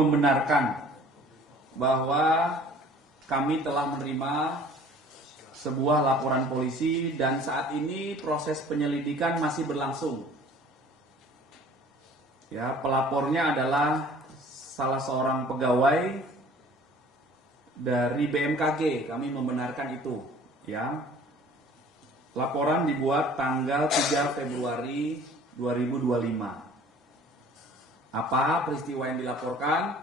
membenarkan bahwa kami telah menerima sebuah laporan polisi dan saat ini proses penyelidikan masih berlangsung. Ya, pelapornya adalah salah seorang pegawai dari BMKG. Kami membenarkan itu, ya. Laporan dibuat tanggal 3 Februari 2025. Apa peristiwa yang dilaporkan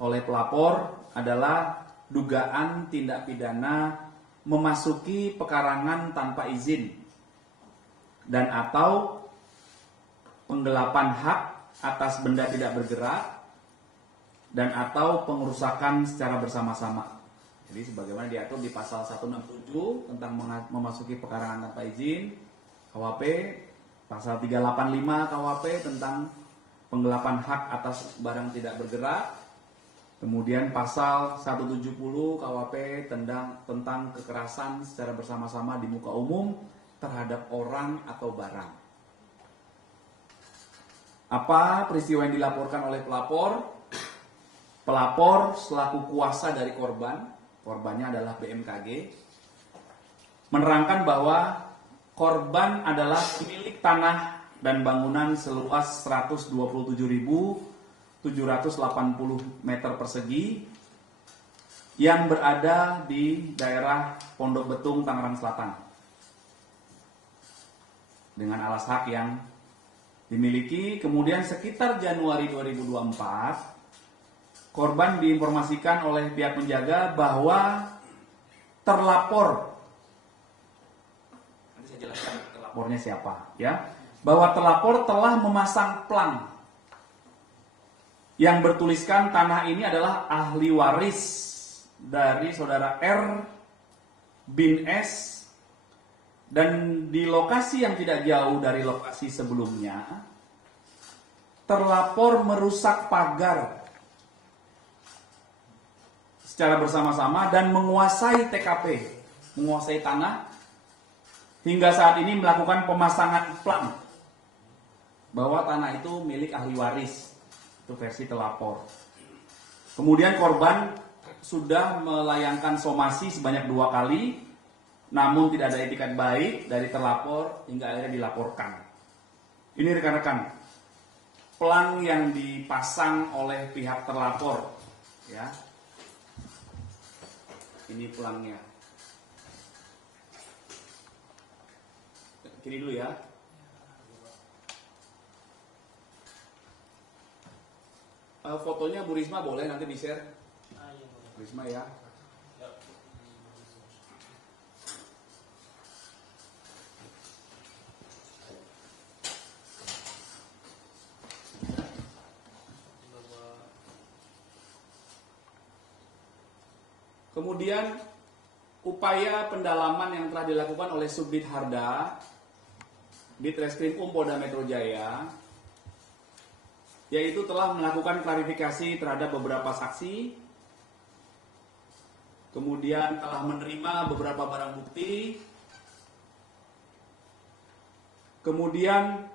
oleh pelapor adalah dugaan tindak pidana memasuki pekarangan tanpa izin dan atau penggelapan hak atas benda tidak bergerak dan atau pengerusakan secara bersama-sama. Jadi sebagaimana diatur di pasal 167 tentang memasuki pekarangan tanpa izin KUHP, pasal 385 KUHP tentang penggelapan hak atas barang tidak bergerak, kemudian pasal 170 KUHP tentang kekerasan secara bersama-sama di muka umum terhadap orang atau barang. Apa peristiwa yang dilaporkan oleh pelapor? Pelapor selaku kuasa dari korbannya adalah BMKG, menerangkan bahwa korban adalah pemilik tanah dan bangunan seluas 127.780 meter persegi yang berada di daerah Pondok Betung, Tangerang Selatan, dengan alas hak yang dimiliki. Kemudian sekitar Januari 2024, korban diinformasikan oleh pihak penjaga bahwa terlapor, nanti saya jelaskan terlapornya siapa, ya, bahwa terlapor telah memasang plang yang bertuliskan tanah ini adalah ahli waris dari saudara R bin S, dan di lokasi yang tidak jauh dari lokasi sebelumnya terlapor merusak pagar secara bersama-sama dan menguasai TKP, menguasai tanah, hingga saat ini melakukan pemasangan plang bahwa tanah itu milik ahli waris. Itu versi telapor. Kemudian korban sudah melayangkan somasi sebanyak 2 kali, namun tidak ada itikat baik dari terlapor hingga akhirnya dilaporkan. Ini rekan-rekan, plang yang dipasang oleh pihak terlapor, ya. Ini pelangnya. Kiri dulu ya. Fotonya Bu Risma boleh nanti di-share. Bu Risma ya. Kemudian upaya pendalaman yang telah dilakukan oleh Subdit Harda di Treskrim Polda Metro Jaya, yaitu telah melakukan klarifikasi terhadap beberapa saksi, kemudian telah menerima beberapa barang bukti, kemudian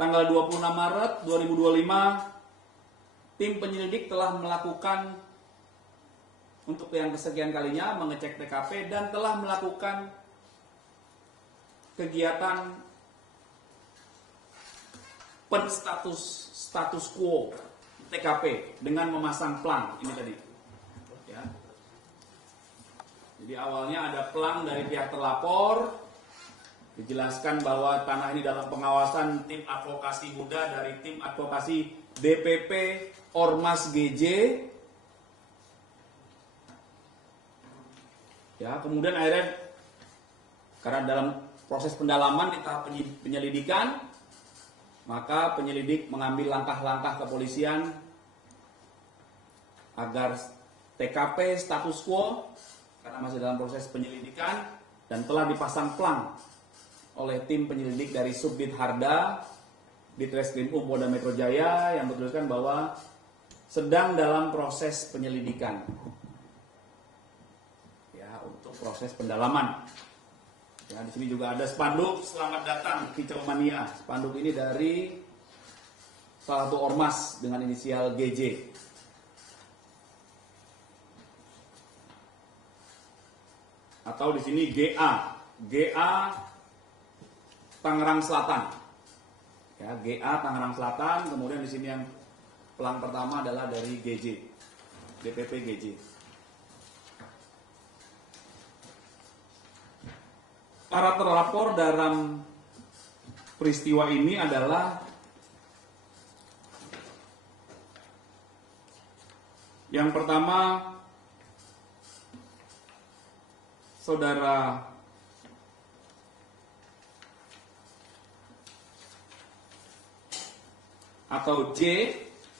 tanggal 26 Maret 2025 tim penyelidik telah melakukan untuk yang kesekian kalinya mengecek TKP dan telah melakukan kegiatan status quo TKP dengan memasang plang ini tadi, ya. Jadi awalnya ada plang dari pihak terlapor, dijelaskan bahwa tanah ini dalam pengawasan tim advokasi muda dari tim advokasi DPP Ormas GJ. Ya, kemudian akhirnya karena dalam proses pendalaman di tahap penyelidikan, maka penyelidik mengambil langkah-langkah kepolisian agar TKP status quo karena masih dalam proses penyelidikan dan telah dipasang plang oleh tim penyelidik dari Subdit Harda di Treskrim Polda Metro Jaya yang bertuliskan bahwa sedang dalam proses penyelidikan. Untuk proses pendalaman. Ya, di sini juga ada spanduk selamat datang Kicau Mania. Spanduk ini dari salah satu ormas dengan inisial GJ. Atau di sini GA Tangerang Selatan. Ya, GA Tangerang Selatan, kemudian di sini yang pelang pertama adalah dari GJ. DPP GJ. Para terlapor dalam peristiwa ini adalah yang pertama Saudara atau J,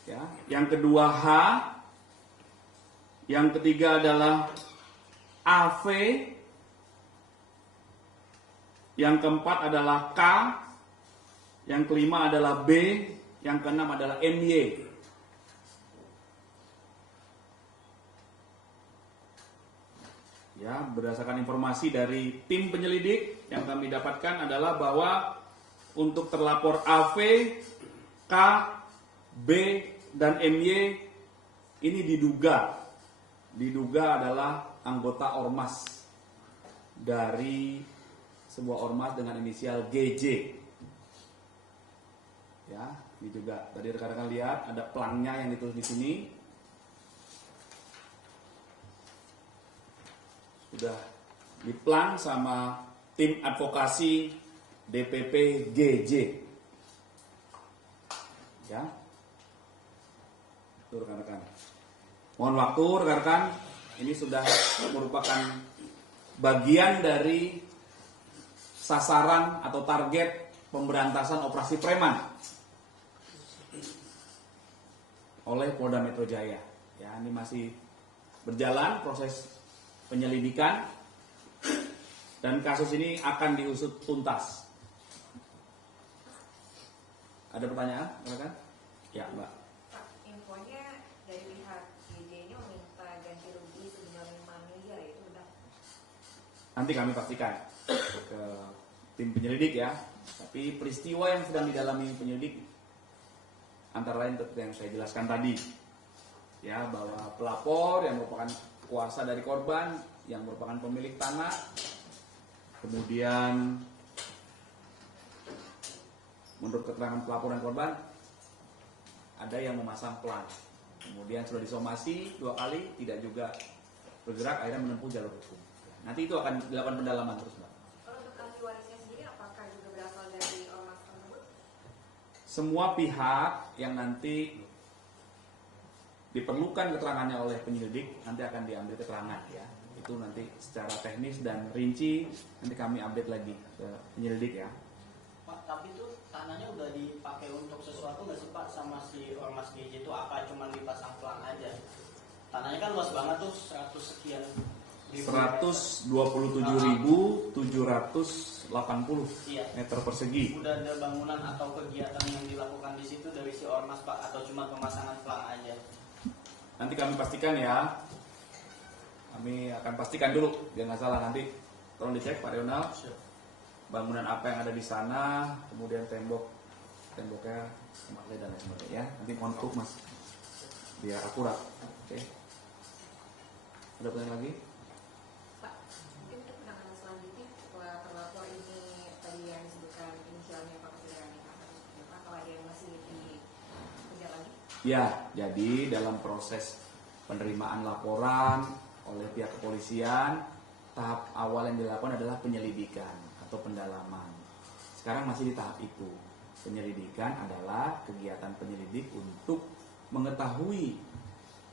ya. Yang kedua H, yang ketiga adalah AV, yang keempat adalah K, yang kelima adalah B, yang keenam adalah MY. Ya, berdasarkan informasi dari tim penyelidik yang kami dapatkan adalah bahwa untuk terlapor AV, K, B, dan MY ini diduga adalah anggota ormas dari sebuah ormas dengan inisial GJ. Ya, ini juga tadi rekan-rekan lihat ada pelangnya yang ditulis di sini. Sudah diplang sama tim advokasi DPP GJ. Ya. Itu rekan-rekan. Mohon waktu rekan-rekan, ini sudah merupakan bagian dari sasaran atau target pemberantasan operasi preman oleh Polda Metro Jaya. Ya, ini masih berjalan proses penyelidikan dan kasus ini akan diusut tuntas. Ada pertanyaan, silakan? Ya, Mbak. Pak, infonya dari pihak GJ ini meminta ganti rugi sebesar 5 miliar, itu benar? Nanti kami pastikan ke tim penyelidik ya. Tapi peristiwa yang sedang didalami penyelidik antara lain seperti yang saya jelaskan tadi, ya, bahwa pelapor yang merupakan kuasa dari korban yang merupakan pemilik tanah, kemudian menurut keterangan pelapor dan korban ada yang memasang pelang, kemudian sudah disomasi 2 kali tidak juga bergerak, akhirnya menempuh jalur hukum. Nanti itu akan dilakukan pendalaman terus, Mbak. Kalau untuk ahli warisnya sendiri apakah juga berasal dari ormas tersebut? Semua pihak yang nanti diperlukan keterangannya oleh penyelidik nanti akan diambil keterangan ya. Itu nanti secara teknis dan rinci nanti kami update lagi ke penyelidik ya. Pak, tapi itu tanahnya udah dipakai untuk sesuatu nggak sih Pak sama si ormas GJ itu, apa cuma dipasang pelang aja? Tanahnya kan luas banget tuh, 100 sekian ribu 127.780 iya. meter persegi. Udah ada bangunan atau kegiatan yang dilakukan di situ dari si ormas Pak, atau cuma pemasangan pelang aja? Nanti kami pastikan ya. Kami akan pastikan dulu, biar nggak salah nanti. Tolong dicek Pak Rional. Bangunan apa yang ada di sana, kemudian temboknya semakin dan lain sebagainya. Ya. Nanti mohon maaf Mas, biar akurat. Oke. Ada pertanyaan lagi? Pak, mungkin untuk penanganan selanjutnya setelah terlapor ini tadi yang disebutkan inisialnya Pak Firani, atau ada yang masih dikejar lagi? Ya, jadi dalam proses penerimaan laporan oleh pihak kepolisian, tahap awal yang dilakukan adalah penyelidikan atau pendalaman. Sekarang masih di tahap itu. Penyelidikan adalah kegiatan penyelidik untuk mengetahui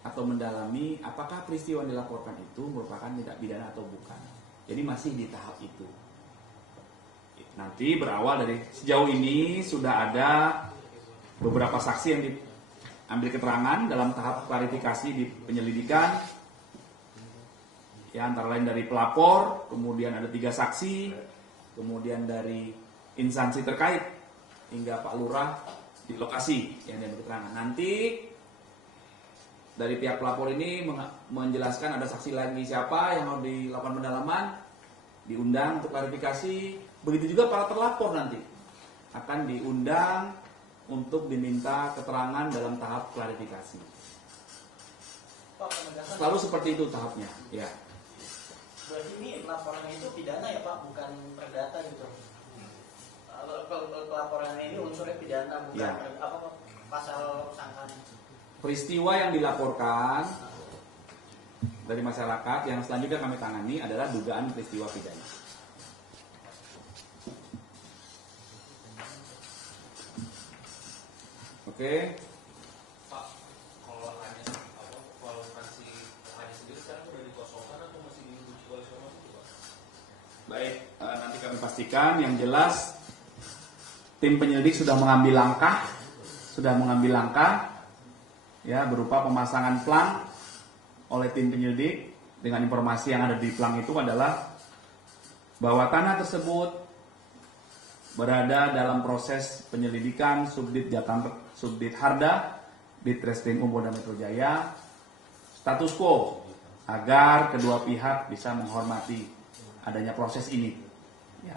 atau mendalami apakah peristiwa yang dilaporkan itu merupakan tindak pidana atau bukan. Jadi masih di tahap itu. Nanti berawal dari sejauh ini sudah ada beberapa saksi yang diambil keterangan dalam tahap klarifikasi di penyelidikan. Ya, antara lain dari pelapor, kemudian ada 3 saksi, kemudian dari instansi terkait hingga Pak Lurah di lokasi yang diambil keterangan. Nanti dari pihak pelapor ini menjelaskan ada saksi lagi siapa yang mau dilakukan pendalaman, diundang untuk klarifikasi. Begitu juga para terlapor nanti akan diundang untuk diminta keterangan dalam tahap klarifikasi. Pak, penegasan. Selalu seperti itu tahapnya, ya. Berarti ini laporannya itu pidana ya Pak, bukan perdata gitu. Pelaporannya ini unsurnya pidana, bukan Ya. Pasal sangkaan. Peristiwa yang dilaporkan dari masyarakat yang selanjutnya kami tangani adalah dugaan peristiwa pidana. Oke. Pak, kalau hanya kualifikasi hanya sendiri sekarang sudah dikosongkan atau masih diuji oleh Komnas itu, Pak? Baik, nanti kami pastikan. Yang jelas tim penyelidik sudah mengambil langkah, ya, berupa pemasangan plang oleh tim penyelidik. Dengan informasi yang ada di plang itu adalah bahwa tanah tersebut berada dalam proses penyelidikan Subdit Harda, Ditreskrim Polda Metro Jaya, status quo agar kedua pihak bisa menghormati adanya proses ini. Ya.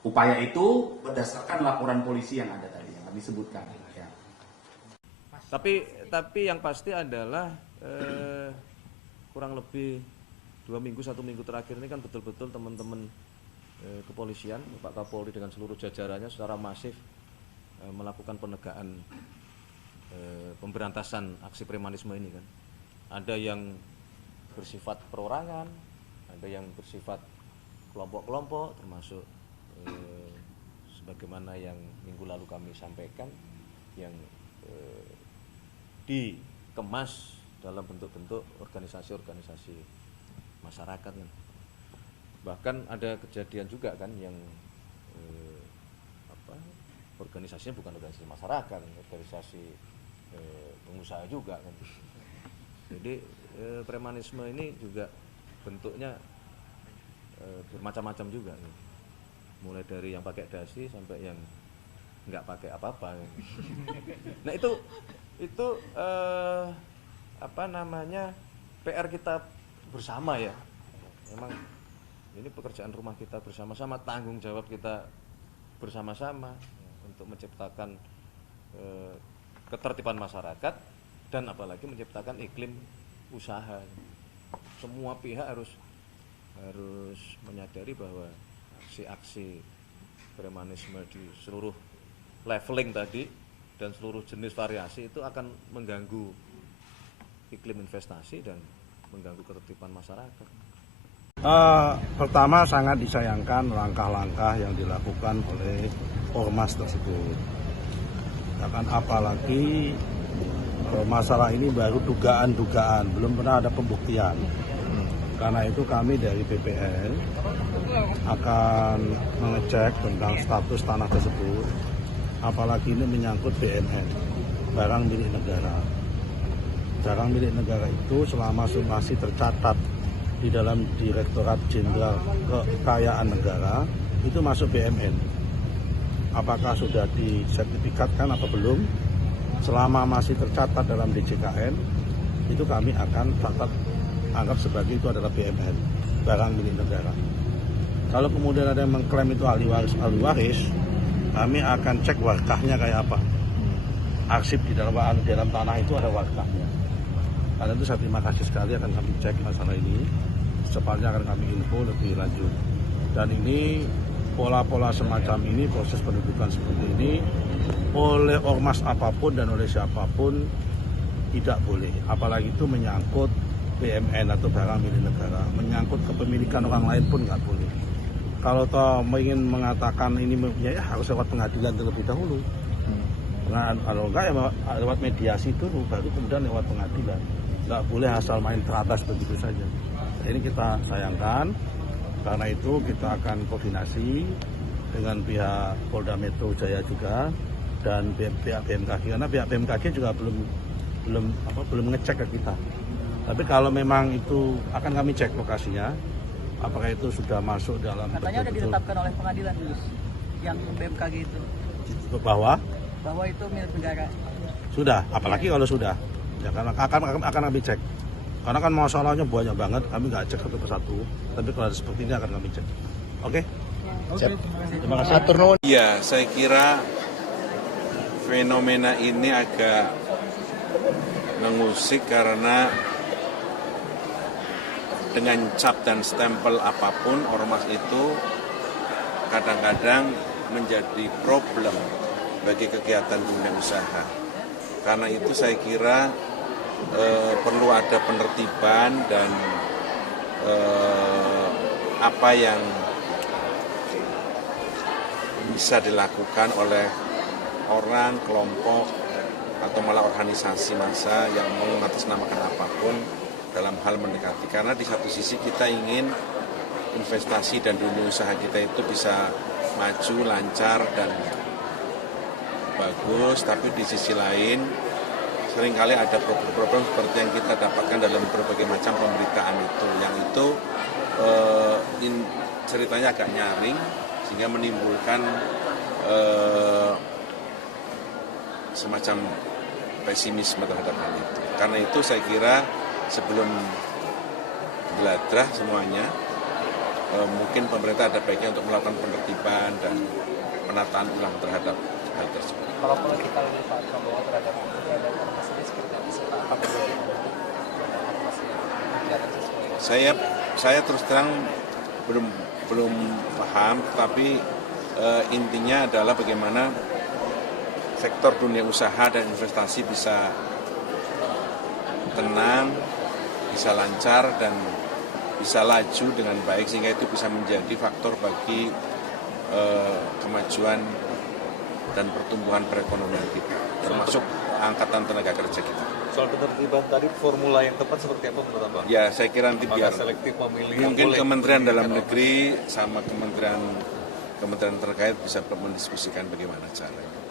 Upaya itu berdasarkan laporan polisi yang ada tadi yang kami sebutkan. Ya. Tapi yang pasti adalah kurang lebih 1 minggu terakhir ini kan betul-betul teman-teman kepolisian, Pak Kapolri dengan seluruh jajarannya secara masif melakukan penegakan pemberantasan aksi premanisme ini kan. Ada yang bersifat perorangan, ada yang bersifat kelompok-kelompok, termasuk sebagaimana yang minggu lalu kami sampaikan, yang dikemas dalam bentuk-bentuk organisasi-organisasi masyarakat kan. Bahkan ada kejadian juga kan yang organisasinya bukan organisasi masyarakat, organisasi pengusaha juga kan. Jadi premanisme ini juga bentuknya bermacam-macam juga kan. Mulai dari yang pakai dasi sampai yang nggak pakai apa-apa kan. Nah itu PR kita bersama ya. Memang ini pekerjaan rumah kita bersama-sama, tanggung jawab kita bersama-sama untuk menciptakan ketertiban masyarakat dan apalagi menciptakan iklim usaha. Semua pihak harus menyadari bahwa aksi-aksi premanisme di seluruh leveling tadi dan seluruh jenis variasi itu akan mengganggu iklim investasi dan mengganggu ketertiban masyarakat. Pertama sangat disayangkan langkah-langkah yang dilakukan oleh ormas tersebut. Bahkan apalagi masalah ini baru dugaan-dugaan, belum pernah ada pembuktian. Karena itu kami dari BPN akan mengecek tentang status tanah tersebut. Apalagi ini menyangkut BNN, barang milik negara. Barang milik negara itu selama masih tercatat di dalam Direktorat Jenderal Kekayaan Negara itu masuk BMN. Apakah sudah disertifikatkan atau belum? Selama masih tercatat dalam DJKN, itu kami akan anggap sebagai itu adalah BMN, barang milik negara. Kalau kemudian ada yang mengklaim itu ahli waris, kami akan cek warkahnya kayak apa. Arsip di dalam tanah itu ada warkahnya. Karena itu saya terima kasih sekali akan kami cek masalah ini. Secepatnya akan kami info lebih lanjut. Dan ini pola-pola semacam ini, proses pendudukan seperti ini oleh ormas apapun dan oleh siapapun tidak boleh. Apalagi itu menyangkut BMN atau barang milik negara, menyangkut kepemilikan orang lain pun nggak boleh. Kalau toh ingin mengatakan ini ya harus lewat pengadilan terlebih dahulu. Nah, kalau enggak ya lewat mediasi dulu, baru kemudian lewat pengadilan. Nggak boleh asal main teratas begitu saja. Ini kita sayangkan, karena itu kita akan koordinasi dengan pihak Polda Metro Jaya juga dan pihak BMKG, karena pihak BMKG juga belum ngecek ke kita. Tapi kalau memang itu akan kami cek lokasinya, apakah itu sudah masuk dalam katanya sudah ditetapkan oleh pengadilan yang BMKG itu bahwa itu milik negara. Sudah, apalagi kalau sudah ya, karena akan kami cek, karena kan masalahnya banyak banget, kami nggak cek satu persatu, tapi kalau ada seperti ini akan kami cek. Oke? Terima kasih. Iya, saya kira fenomena ini agak mengusik karena dengan cap dan stempel apapun ormas itu kadang-kadang menjadi problem bagi kegiatan dunia usaha. Karena itu saya kira perlu ada penertiban dan apa yang bisa dilakukan oleh orang, kelompok, atau malah organisasi massa yang mengatasnamakan apapun dalam hal mendekati. Karena di satu sisi kita ingin investasi dan dunia usaha kita itu bisa maju, lancar, dan bagus, tapi di sisi lain seringkali ada problem-problem seperti yang kita dapatkan dalam berbagai macam pemberitaan itu, yang itu ceritanya agak nyaring sehingga menimbulkan semacam pesimisme terhadap hal itu. Karena itu saya kira sebelum geladrah semuanya, mungkin pemerintah ada baiknya untuk melakukan penertiban dan penataan ulang terhadap hal tersebut. Kalau kita lihat Pak Prabowo terhadap ormas ini seperti apa sih Pak? Apakah Saya terus terang belum paham, tapi intinya adalah bagaimana sektor dunia usaha dan investasi bisa tenang, bisa lancar, dan bisa laju dengan baik, sehingga itu bisa menjadi faktor bagi kemajuan dan pertumbuhan perekonomian kita, termasuk angkatan tenaga kerja kita. Soal penertiban tadi, formula yang tepat seperti apa menurut Abang? Ya, saya kira nanti biar selektif memilih mungkin Kementerian Dalam Negeri sama kementerian terkait bisa mendiskusikan bagaimana caranya.